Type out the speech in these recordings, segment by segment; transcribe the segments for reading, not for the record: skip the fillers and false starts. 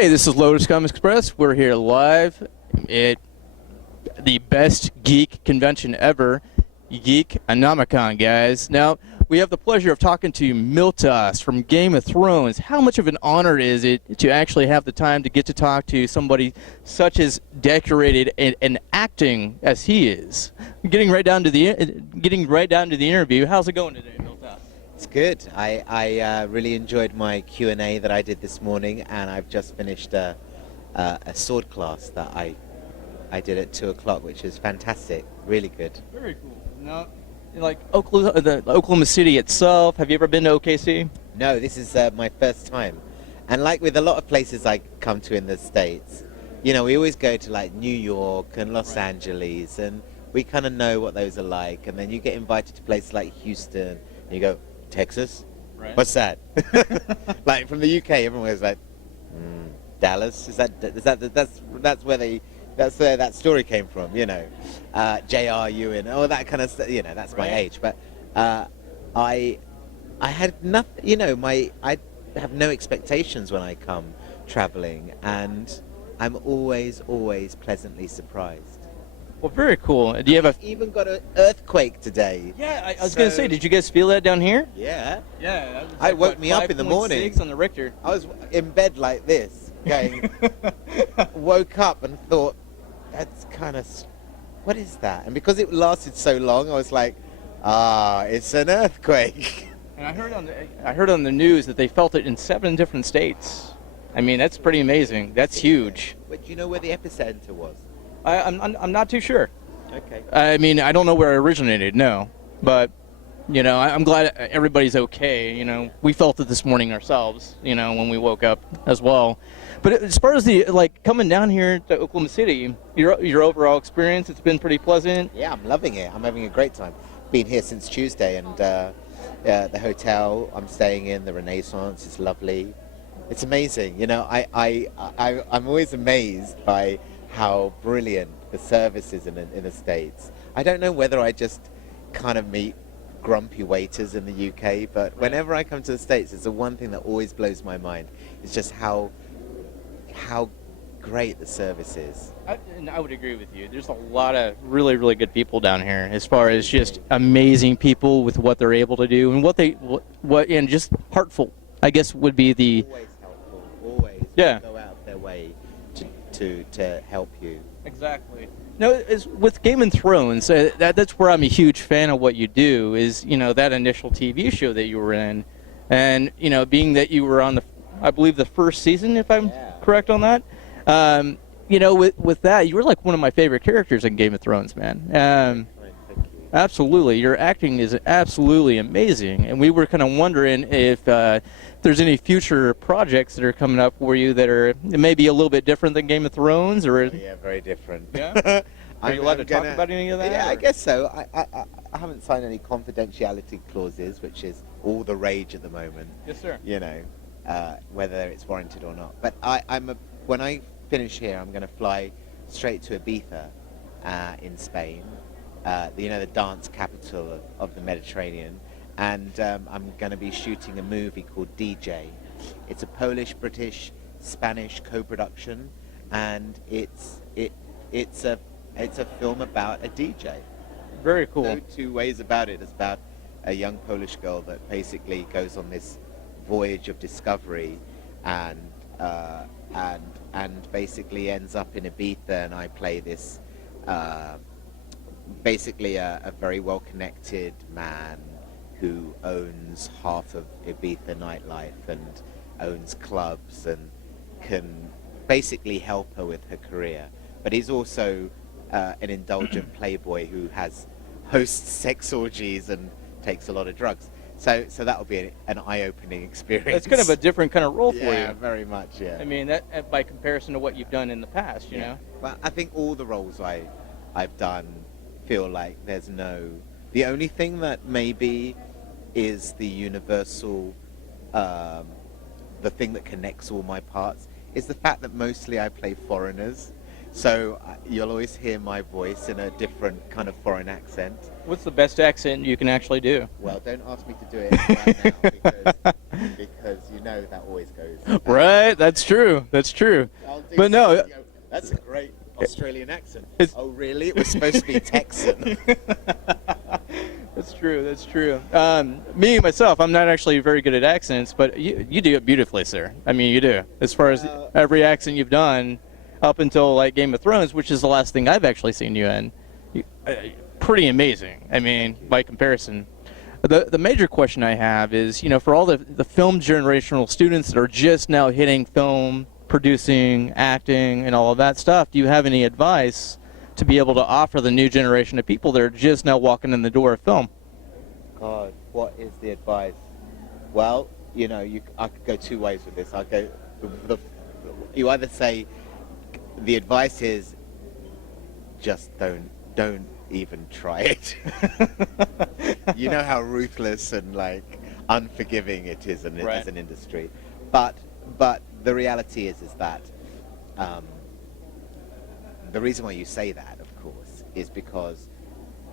Hey, this is Lotus Comics Express. We're here live at the best geek convention ever, Geek Anomicon, guys. Now, we have the pleasure of talking to Miltos from Game of Thrones. How much of an honor is it to actually have the time to get to talk to somebody such as decorated and acting as he is? Getting right down to the interview. How's it going today, Miltos? It's good. I really enjoyed my Q&A that I did this morning, and I've just finished a sword class that I did at 2 o'clock, which is fantastic. Really good. Very cool. Now, like Oklahoma City itself, have you ever been to OKC? No, this is my first time. And like with a lot of places I come to in the States, you know, we always go to like New York and Los Angeles, and we kind of know what those are like. And then you get invited to places like Houston, and you go, Texas? Right. What's that? Like from the UK, everyone was like, Dallas? That's where that story came from, you know. J.R. Ewing, all that kind of stuff, you know, that's my age. But I had nothing, you know, I have no expectations when I come traveling, and I'm always pleasantly surprised. Well, very cool. Do you have even got an earthquake today? Yeah, I was going to say, did you guys feel that down here? Yeah. Yeah. It woke me up in the morning. 5.6 on the Richter. I was in bed like this, going, woke up and thought, that's kind of, what is that? And because it lasted so long, I was like, it's an earthquake. And I heard on the news that they felt it in 7 different states. I mean, that's pretty amazing. That's huge. But do you know where the epicenter was? I'm not too sure. Okay. I mean, I don't know where it originated, no. But, you know, I'm glad everybody's okay. You know, we felt it this morning ourselves, you know, when we woke up as well. But as far as coming down here to Oklahoma City, your overall experience, it's been pretty pleasant? Yeah, I'm loving it. I'm having a great time. Been here since Tuesday, and the hotel I'm staying in, the Renaissance, is lovely. It's amazing. You know, I'm always amazed by how brilliant the service is in the States. I don't know whether I just kind of meet grumpy waiters in the UK, but whenever I come to the States, it's the one thing that always blows my mind. It's just how great the service is. I would agree with you. There's a lot of really, really good people down here, as far as just amazing people with what they're able to do and and just heartful, I guess, would be the... Always helpful, always. Yeah. Go out of their way to help you. Exactly. No, with Game of Thrones, that's where I'm a huge fan of what you do, is, you know, that initial TV show that you were in. And, you know, being that you were on I believe the first season, if I'm correct on that. You know, with that, you were like one of my favorite characters in Game of Thrones, man. Thank you. Absolutely. Your acting is absolutely amazing. And we were kind of wondering if there's any future projects that are coming up for you that are maybe a little bit different than Game of Thrones, or... Yeah, very different. Yeah? Are you allowed to talk about any of that? Yeah, or? I guess so. I haven't signed any confidentiality clauses, which is all the rage at the moment. Yes, sir. You know, whether it's warranted or not. But when I finish here, I'm going to fly straight to Ibiza in Spain, the dance capital of the Mediterranean, and I'm going to be shooting a movie called DJ. It's a Polish-British-Spanish co-production, and it's a film about a DJ. Very cool. No two ways about it. It's about a young Polish girl that basically goes on this voyage of discovery, and basically ends up in Ibiza, and I play this basically a very well-connected man who owns half of Ibiza nightlife and owns clubs and can basically help her with her career. But he's also an indulgent playboy who hosts sex orgies and takes a lot of drugs. So that'll be an eye-opening experience. It's kind of a different kind of role for you. Yeah, very much, yeah. I mean, that by comparison to what you've done in the past, you know? Well, I think all the roles I've done feel like the only thing that maybe is the universal, the thing that connects all my parts, is the fact that mostly I play foreigners, So you'll always hear my voice in a different kind of foreign accent. What's the best accent you can actually do? Well, don't ask me to do it right now because you know that always goes. Right, that's true. That's true. I'll do But no, something, that's a great Australian accent. Oh, really? It was supposed to be Texan. That's true. That's true. Me myself, I'm not actually very good at accents, but you do it beautifully, sir. I mean, you do. As far as every accent you've done, up until like Game of Thrones, which is the last thing I've actually seen you in, pretty amazing. I mean, by comparison. The major question I have is, for all the film generational students that are just now hitting film, producing, acting, and all of that stuff, do you have any advice to be able to offer the new generation of people that are just now walking in the door of film? God, what is the advice? Well, I could go two ways with this. You either say the advice is just don't even try it. You know how ruthless and like unforgiving it is as an industry, but the reality is that the reason why you say that, of course, is because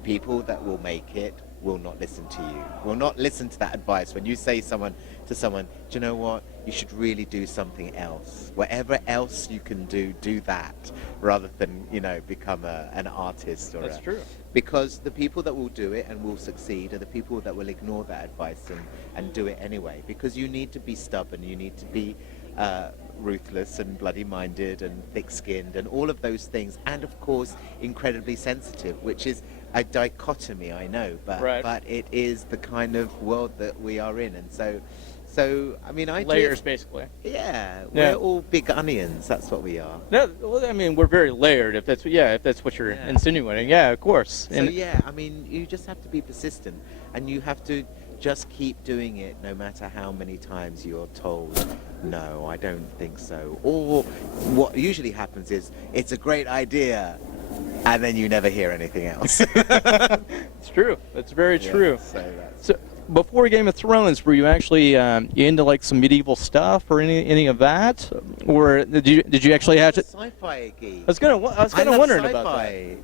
people that will make it will not listen to you, will not listen to that advice. When you say to someone, do you know what, you should really do something else. Whatever else you can do that, rather than, become an artist. That's true. Because the people that will do it and will succeed are the people that will ignore that advice and do it anyway. Because you need to be stubborn, you need to be ruthless and bloody-minded and thick-skinned and all of those things, and of course incredibly sensitive, which is a dichotomy, I know, but it is the kind of world that we are in. And so I mean, layers basically. Yeah, we're all big onions. That's what we are. No, well, I mean, we're very layered. If that's what you're insinuating. Yeah, of course. So I mean, you just have to be persistent, and you have to just keep doing it, no matter how many times you're told, no, I don't think so. Or what usually happens is, it's a great idea, and then you never hear anything else. It's true. That's very true. So before Game of Thrones, were you actually you into like some medieval stuff or any of that, or did you actually have to? Sci-fi geek. I was kind of wondering about that.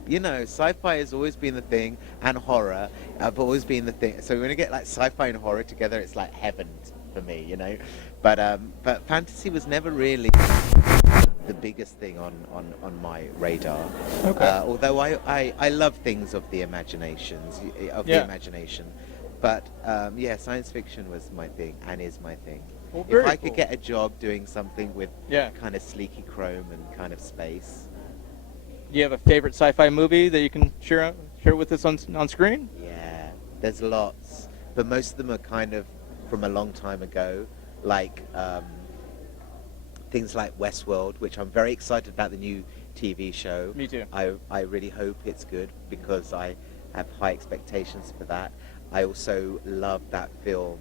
Sci-fi has always been the thing, and horror have always been the thing. So when you get like sci-fi and horror together, it's like heaven for me, But fantasy was never really the biggest thing on my radar. Okay. Although I love things of the imagination. But science fiction was my thing and is my thing. Well, if I could get a job doing something with kind of sleeky chrome and kind of space. Do you have a favorite sci-fi movie that you can share with us on screen? Yeah, there's lots, but most of them are kind of from a long time ago, like things like Westworld, which I'm very excited about the new TV show. Me too. I really hope it's good because I have high expectations for that. I also love that film,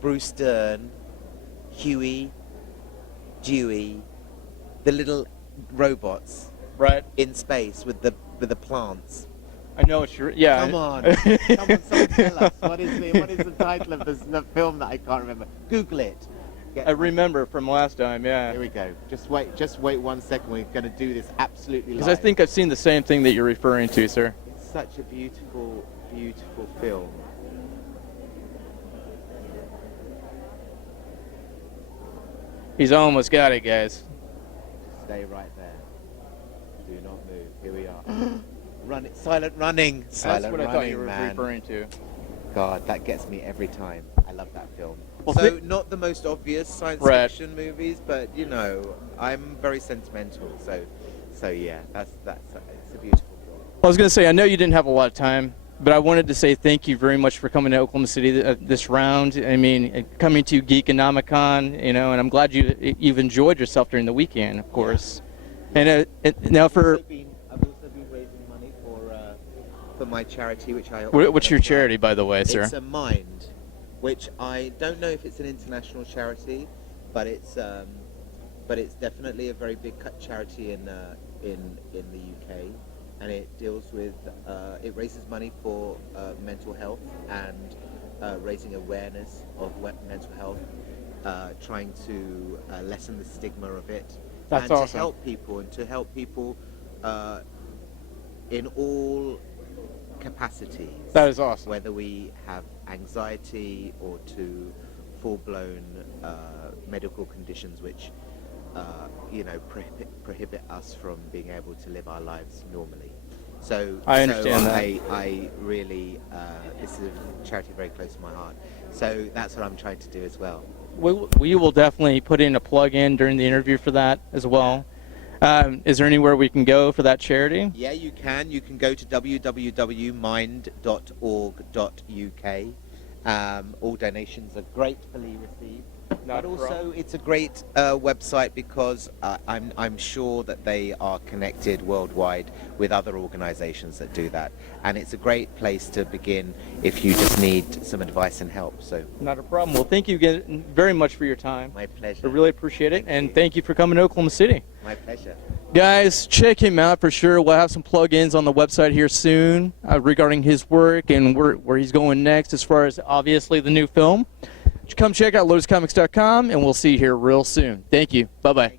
Bruce Dern, Huey, Dewey, the little robots in space with the plants. I know what you're. Yeah. Come on, someone tell us what is the title of the film that I can't remember. Google it. I remember from last time, yeah. Here we go. Just wait 1 second. We're going to do this absolutely live. Because I think I've seen the same thing that you're referring to, sir. It's such a beautiful, beautiful film. He's almost got it, guys. Stay right there. Do not move. Here we are. Run it. Silent running. Silent That's what running, I thought you were man. referring to. God, that gets me every time. I love that film. Well, so not the most obvious science fiction movies, but I'm very sentimental. So yeah, it's a beautiful film. I was going to say, I know you didn't have a lot of time, but I wanted to say thank you very much for coming to Oklahoma City this round. I mean, coming to Geekonomicon, and I'm glad you've enjoyed yourself during the weekend, of course. Yeah. And now for I've also been raising money for my charity, which I. What's your charity, by the way, sir? It's a Mind, which I don't know if it's an international charity, but it's definitely a very big charity in the UK, and it deals with it raises money for mental health and raising awareness of mental health trying to lessen the stigma of it. That's and awesome. to help people in all capacities. That is awesome. Whether we have anxiety or to full-blown medical conditions which prohibit us from being able to live our lives normally. So I understand that. I really this is a charity very close to my heart. So that's what I'm trying to do as well. We will definitely put in a plug in during the interview for that as well. Is there anywhere we can go for that charity? Yeah, you can. You can go to www.mind.org.uk. All donations are gratefully received. But also, it's a great website because I'm sure that they are connected worldwide with other organisations that do that, and it's a great place to begin if you just need some advice and help. So, not a problem. Well, thank you again very much for your time. My pleasure. I really appreciate it, and thank you for coming to Oklahoma City. My pleasure. Guys, check him out for sure. We'll have some plugins on the website here soon regarding his work and where he's going next as far as obviously the new film. Come check out lotuscomics.com, and we'll see you here real soon. Thank you. Bye-bye.